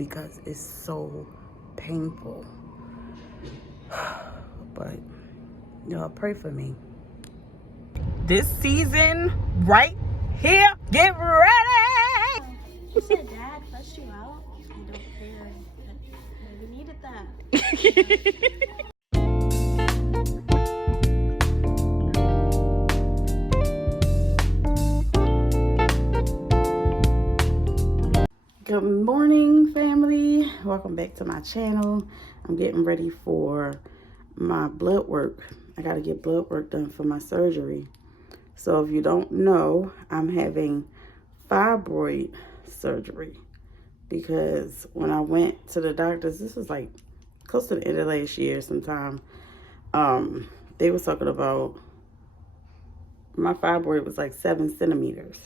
because it's so painful. But y'all pray for me. This season right here, get ready. She said Dad flushed you out. I don't care. Maybe needed that. Good morning, family. Welcome back to my channel. I'm getting ready for my blood work. I got to get blood work done for my surgery. So if you don't know, I'm having fibroid surgery because when I went to the doctors, this was like close to the end of last year sometime, they was talking about my fibroid was like 7 centimeters.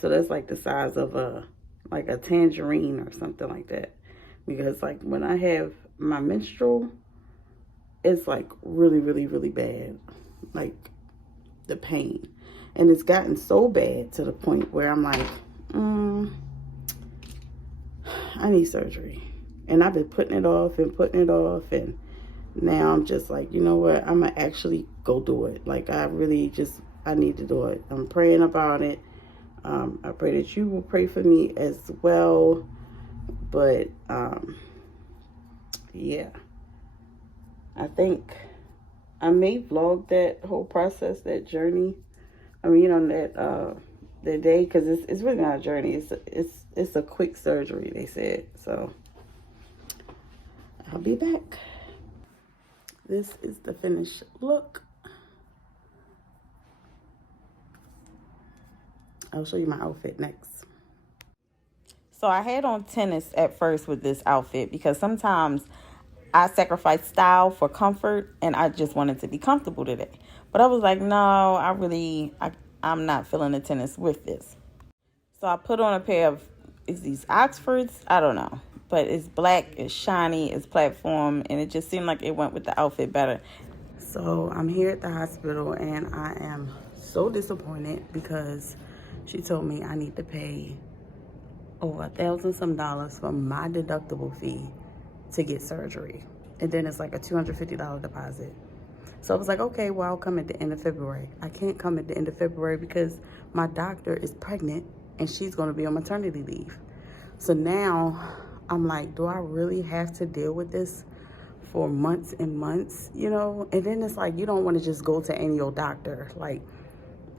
So that's like the size of a tangerine or something like that. Because like when I have my menstrual, it's like really, really, really bad. Like the pain. And it's gotten so bad to the point where I'm like, I need surgery. And I've been putting it off. And now I'm just like, you know what? I'm going to actually go do it. Like I need to do it. I'm praying about it. I pray that you will pray for me as well. But, yeah. I think I may vlog that whole process, that journey. I mean, you know, that day, because it's really not a journey. It's a quick surgery, they said. So I'll be back. This is the finished look. I'll show you my outfit next. So I had on tennis at first with this outfit because sometimes I sacrifice style for comfort, and I just wanted to be comfortable today. But I was like, no, I'm not feeling the tennis with this. So I put on a pair of, is these Oxfords? I don't know. But it's black, it's shiny, it's platform, and it just seemed like it went with the outfit better. So I'm here at the hospital, and I am so disappointed because she told me I need to pay over $1,000 some for my deductible fee to get surgery. And then it's like a $250 deposit. So I was like, okay, well, I'll come at the end of February. I can't come at the end of February because my doctor is pregnant and she's going to be on maternity leave. So now I'm like, do I really have to deal with this for months and months, you know? And then it's like, you don't want to just go to any old doctor. Like,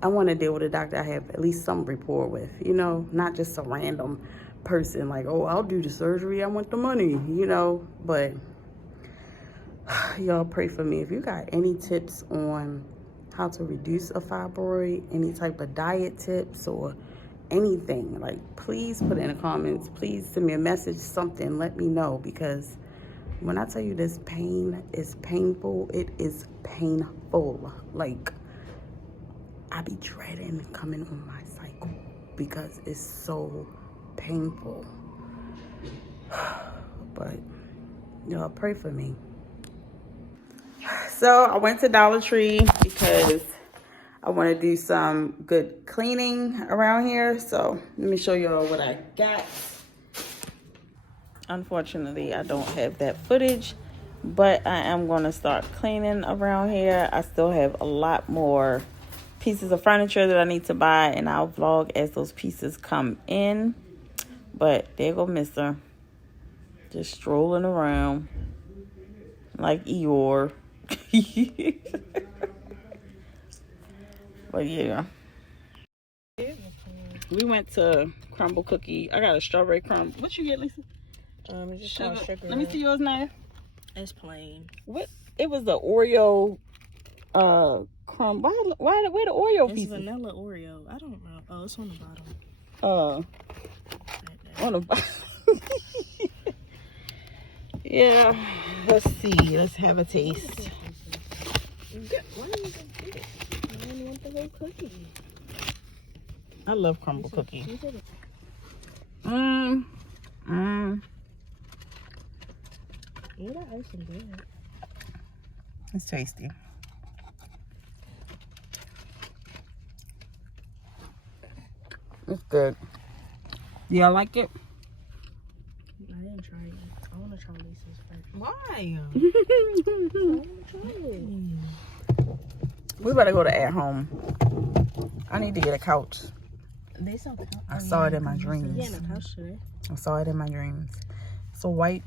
I want to deal with a doctor I have at least some rapport with, you know, not just a random person like, oh, I'll do the surgery, I want the money, you know. But y'all pray for me. If you got any tips on how to reduce a fibroid, any type of diet tips or anything, like, please put it in the comments. Please send me a message, something, let me know, because when I tell you this pain is painful, it is painful. Like, I be dreading coming on my cycle because it's so painful. But y'all pray for me. So I went to Dollar Tree because I want to do some good cleaning around here. So let me show y'all what I got. Unfortunately, I don't have that footage, but I am going to start cleaning around here. I still have a lot more pieces of furniture that I need to buy, and I'll vlog as those pieces come in. But there go Mister, just strolling around like Eeyore. But yeah, we went to Crumble Cookie. I got a strawberry crumb. What you get, Lisa? Just sugar. Let me see yours now. It's plain. What? It was the Oreo crumb. Where the Oreo It's pieces? vanilla Oreo. I don't know. Oh, it's on the bottom. On the bottom. Yeah. Let's see. Let's have a taste. Why didn't you just get it? I didn't want the whole cookie. I love Crumble Cookie. Yeah, that ice is good. It's tasty. It's good. Do y'all like it? I didn't try it. I want to try Lisa's first. Why? I want to try it. We better go to At Home. I need to get a couch. They sell couch. I saw it in my dreams. Yeah, the couch today. I saw it in my dreams. It's a white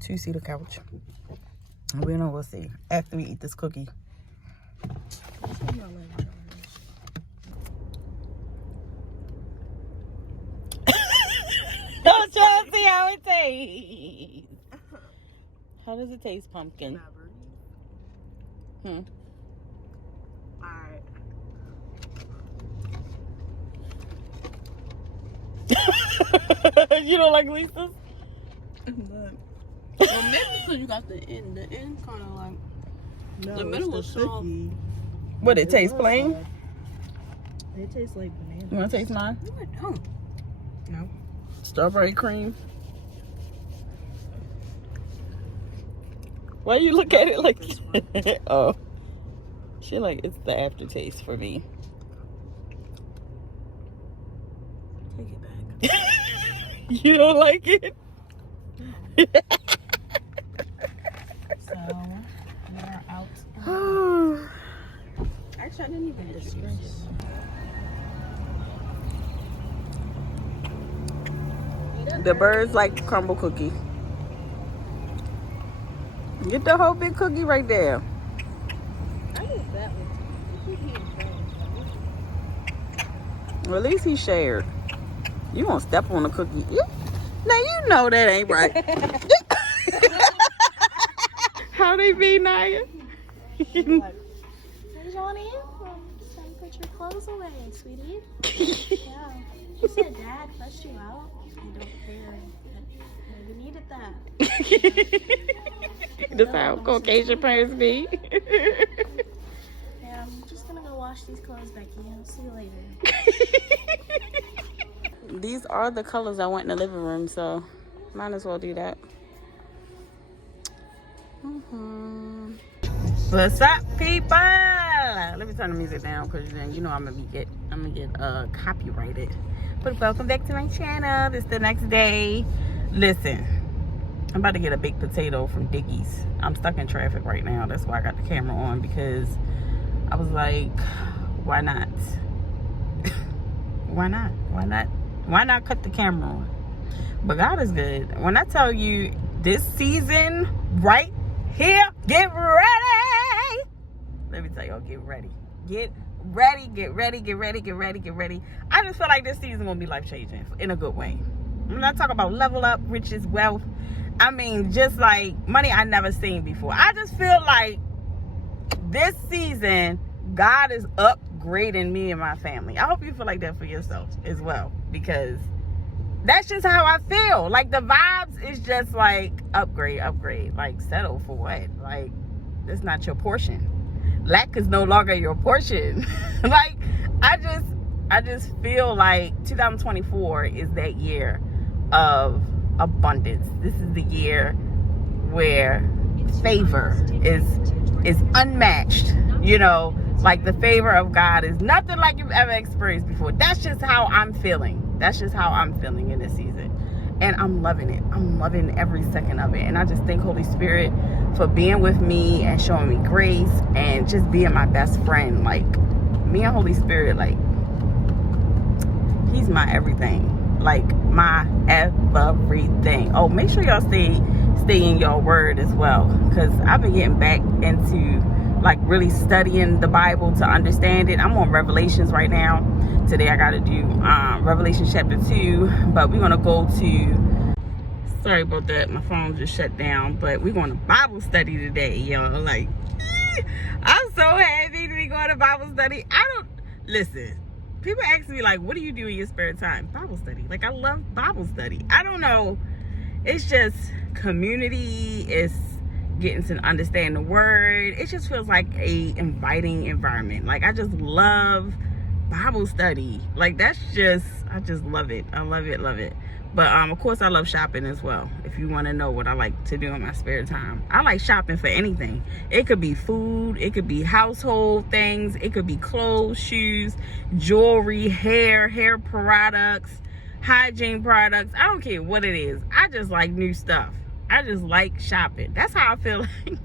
2-seater couch. We know we'll see after we eat this cookie. Don't try to see how it tastes. How does it taste, pumpkin? Alright. You don't like Lisa's? Well, maybe because you got the end. The end kind of like. No, the middle was soft. What, it tastes plain? It tastes like banana. You want to taste mine? No, I don't. No. Strawberry cream. Why you look at it like this? Oh. She like, it's the aftertaste for me. Take it back. You don't like it? So, we're out. Actually, I didn't even disgrace. The birds like crumble cookie. Get the whole big cookie right there. I ate that one. Well, at least he shared. You won't step on the cookie. Now you know that ain't right. How they be, Naya? Hey, Johnny, time to put your clothes away, sweetie. Yeah. She said Dad flushed you out. I don't care. You needed that. That's how Caucasian parents be. Yeah, I'm just gonna go wash these clothes, Becky. I'll see you later. These are the colors I want in the living room, so might as well do that. What's up, people? Let me turn the music down because then you know I'm gonna get copyrighted. But welcome back to my channel. This is the next day. Listen, I'm about to get a baked potato from Dickie's. I'm stuck in traffic right now. That's why I got the camera on, because I was like, why not? Why not? Why not cut the camera on? But God is good. When I tell you this season right here, get ready. Let me tell y'all, get ready. Get ready. I just feel like this season will be life-changing in a good way. I'm not talking about level up, riches, wealth. I mean, just like money I never seen before. I just feel like this season, God is upgrading me and my family. I hope you feel like that for yourself as well, because that's just how I feel. Like, the vibes is just like upgrade. Like, settle for what? Like, that's not your portion. Lack is no longer your portion. Like, I just feel like 2024 is that year of abundance. This is the year where favor is unmatched. You know, like, the favor of God is nothing like you've ever experienced before. That's just how I'm feeling. That's just how I'm feeling in this season. And I'm loving it. I'm loving every second of it. And I just thank Holy Spirit for being with me and showing me grace and just being my best friend. Like, me and Holy Spirit, like, he's my everything. Like, my everything. Oh, make sure y'all stay in your word as well, because I've been getting back into, like, really studying the Bible to understand it. I'm on Revelations right now. Today I got to do Revelation chapter 2, but we're going to go to, sorry about that, my phone just shut down, but we're going to Bible study today, y'all. Like, I'm so happy to be going to Bible study. Listen, people ask me, like, what do you do in your spare time? Bible study. Like, I love Bible study. I don't know. It's just community. It's getting to understand the word. It just feels like a inviting environment. Like, I just love Bible study. Like, I just love it. I love it. But of course I love shopping as well. If you want to know what I like to do in my spare time, I like shopping for anything. It could be food, it could be household things, it could be clothes, shoes, jewelry, hair products, hygiene products. I don't care what it is. I just like new stuff. I just like shopping. That's how I feel like.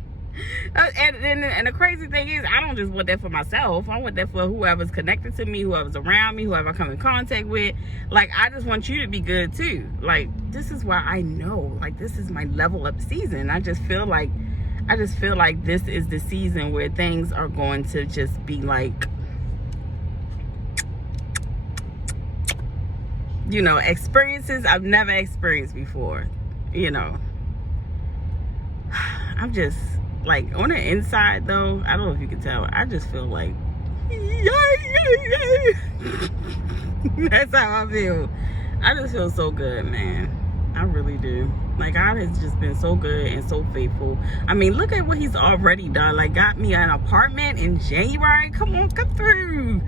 And the crazy thing is, I don't just want that for myself. I want that for whoever's connected to me, whoever's around me, whoever I come in contact with. Like, I just want you to be good too. Like, this is why I know, like, this is my level up season. I just feel like this is the season where things are going to just be like, you know, experiences I've never experienced before. You know, I'm just like, on the inside though, I don't know if you can tell, I just feel like, that's how I feel. I just feel so good, man. I really do. Like, God has just been so good and so faithful. I mean, look at what he's already done. Like, got me an apartment in January. Come on, come through,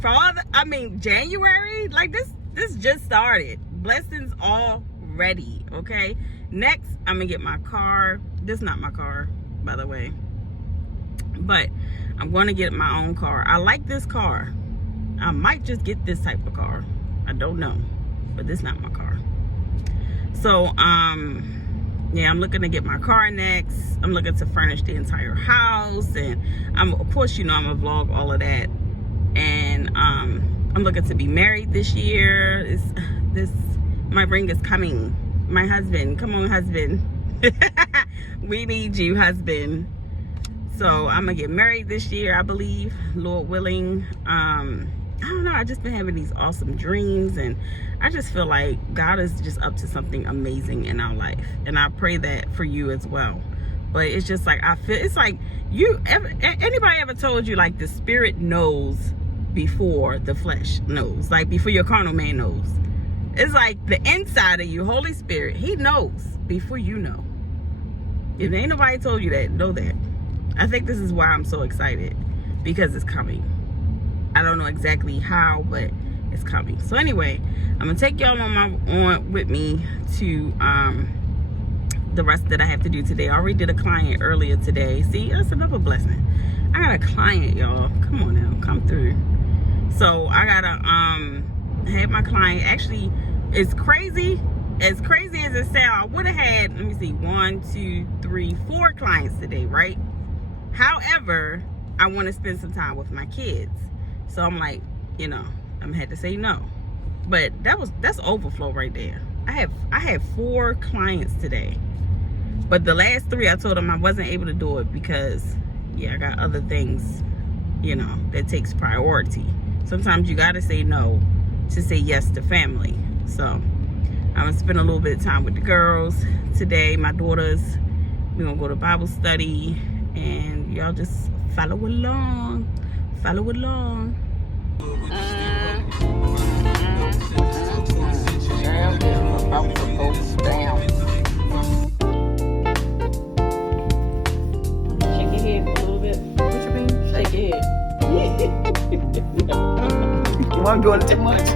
Father. I mean, January, like, this just started. Blessings already. Okay, next I'm gonna get my car. This is not my car, by the way, but I'm going to get my own car. I like this car. I might just get this type of car. I don't know, but this is not my car. So yeah, I'm looking to get my car next. I'm looking to furnish the entire house, and of course, you know, I'm gonna vlog all of that. And I'm looking to be married this year. My ring is coming. My husband, come on, husband. We need you, husband. So I'm gonna get married this year, I believe, Lord willing. I don't know, I just been having these awesome dreams, and I just feel like God is just up to something amazing in our life, and I pray that for you as well. But it's just like, I feel, it's like, anybody ever told you, like, the spirit knows before the flesh knows, like before your carnal man knows? It's like the inside of you, Holy Spirit, he knows before you know. If ain't nobody told you that, know that. I think this is why I'm so excited, because it's coming. I don't know exactly how, but it's coming. So anyway, I'm gonna take y'all on with me to the rest that I have to do today. I already did a client earlier today. See, that's another blessing. I got a client, y'all. Come on now, come through. So I gotta have my client. Actually, it's crazy. As crazy as it sounds, I would have had, let me see, 1, 2, 3, 4 clients today, right? However, I want to spend some time with my kids. So I'm like, you know, I'm gonna have to say no. But that's overflow right there. I had 4 clients today. But the last 3, I told them I wasn't able to do it because, yeah, I got other things, you know, that takes priority. Sometimes you gotta say no to say yes to family. So I'm gonna spend a little bit of time with the girls today, my daughters. We're gonna go to Bible study, and y'all just follow along. Follow along. About to go down. Shake your head a little bit. What you mean? Shake your head. You want to do it too much?